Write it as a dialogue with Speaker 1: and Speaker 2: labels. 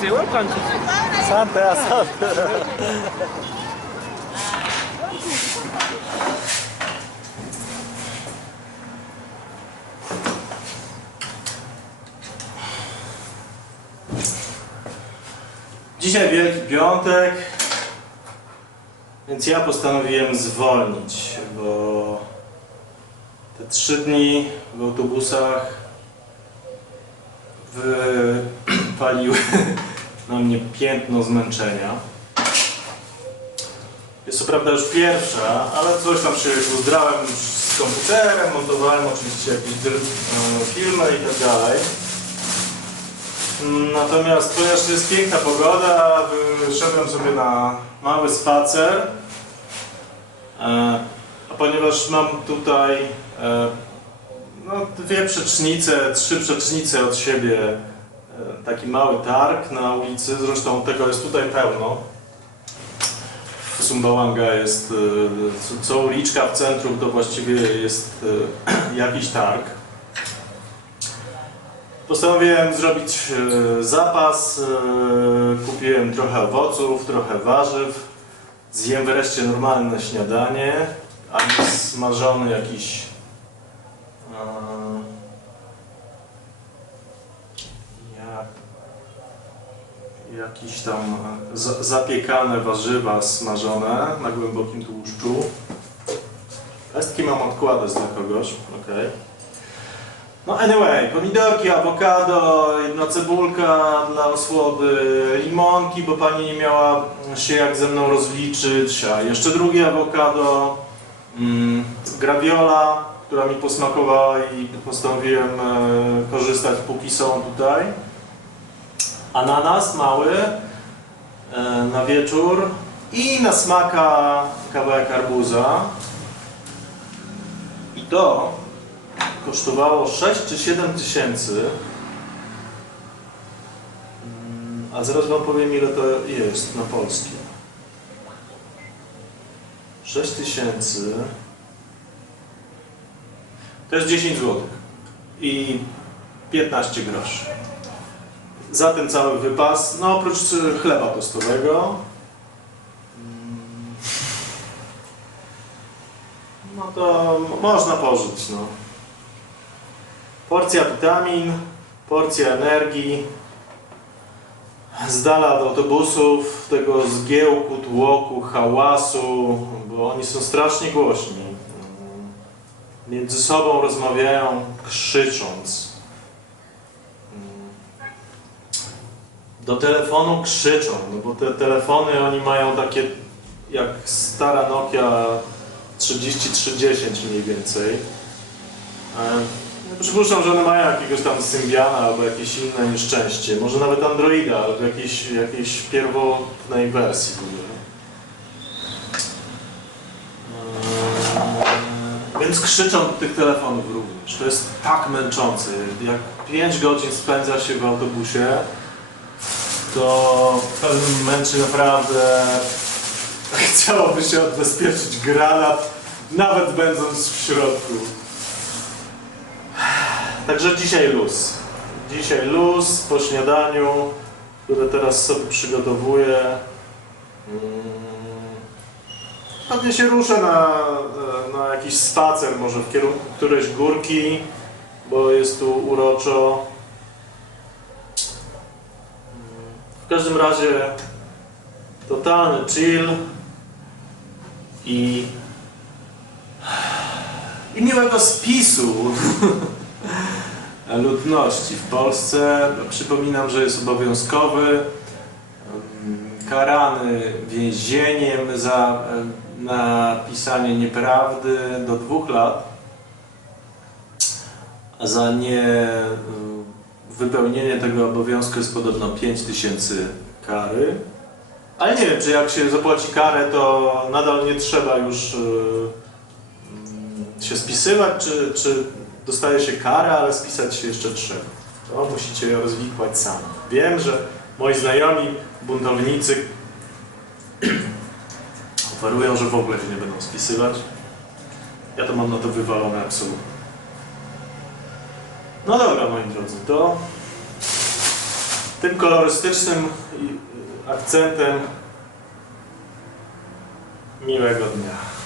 Speaker 1: say welcome to
Speaker 2: Asante, asante. Dzisiaj Wielki Piątek, więc ja postanowiłem zwolnić, bo te trzy dni w autobusach wypaliły na mnie piętno zmęczenia. Jest to prawda już pierwsza, ale coś tam się uzdrałem z komputerem, montowałem oczywiście jakieś e, filmy i tak dalej. Natomiast ponieważ jest piękna pogoda, wyszedłem sobie na mały spacer. E, A ponieważ mam tutaj e, no, dwie przecznice, trzy przecznice od siebie, taki mały targ na ulicy, zresztą tego jest tutaj pełno. Sumbawanga jest, e, co- uliczka w centrum to właściwie jest e, jakiś targ. Postanowiłem zrobić e, zapas, e, kupiłem trochę owoców, trochę warzyw, zjem wreszcie normalne śniadanie, a nie smażony jakiś jak, jakieś tam e, za, zapiekane warzywa smażone na głębokim tłuszczu. Pestki mam odkładać dla kogoś, okej. No anyway, pomidorki, awokado, jedna cebulka dla osłody, limonki, bo pani nie miała się jak ze mną rozliczyć, a jeszcze drugie awokado, mm, graviola, która mi posmakowała i postanowiłem e, korzystać póki są tutaj. Ananas mały e, na wieczór i na smaka kawałek arbuza. I to kosztowało 6 czy 7 tysięcy. Mm, A zaraz Wam powiem ile to jest na polskie. 6 tysięcy to jest 10 zł i 15 groszy. Za ten cały wypas, no oprócz e, chleba tostowego, mm, no to można pożyć, no. Porcja witamin, porcja energii, z dala od autobusów, tego zgiełku, tłoku, hałasu, bo oni są strasznie głośni. Mm, Między sobą rozmawiają krzycząc. Do telefonu krzyczą, no bo te telefony oni mają takie jak stara Nokia 3310 mniej więcej. E, ja Przypuszczam, że one mają jakiegoś tam Symbiana albo jakieś inne nieszczęście, może nawet Androida, ale w jakiejś, jakiejś pierwotnej wersji. Eee, Więc krzyczą do tych telefonów również. To jest tak męczące. Jak 5 godzin spędza się w autobusie, to w pewnym momencie naprawdę chciałoby się odbezpieczyć granat, nawet będąc w środku. Także dzisiaj luz. Dzisiaj luz po śniadaniu, które teraz sobie przygotowuję. Mm. Pewnie się ruszę na, na jakiś spacer, może w kierunku którejś górki, bo jest tu uroczo. Mm. W każdym razie totalny chill i, i miłego spisu. Ludności w Polsce. Przypominam, że jest obowiązkowy, karany więzieniem za em, napisanie nieprawdy do dwóch lat, a za nie wypełnienie tego obowiązku jest podobno 5 tysięcy kary. Ale nie wiem, czy jak się zapłaci karę, to nadal nie trzeba już e, mm, się spisywać, czy, czy dostaje się karę, ale spisać się jeszcze trzeba. To musicie rozwikłać sami. Wiem, że moi znajomi, buntownicy oferują, że w ogóle się nie będą spisywać. Ja to mam na to wywalone absolutnie. No dobra, moi drodzy, to tym kolorystycznym akcentem miłego dnia.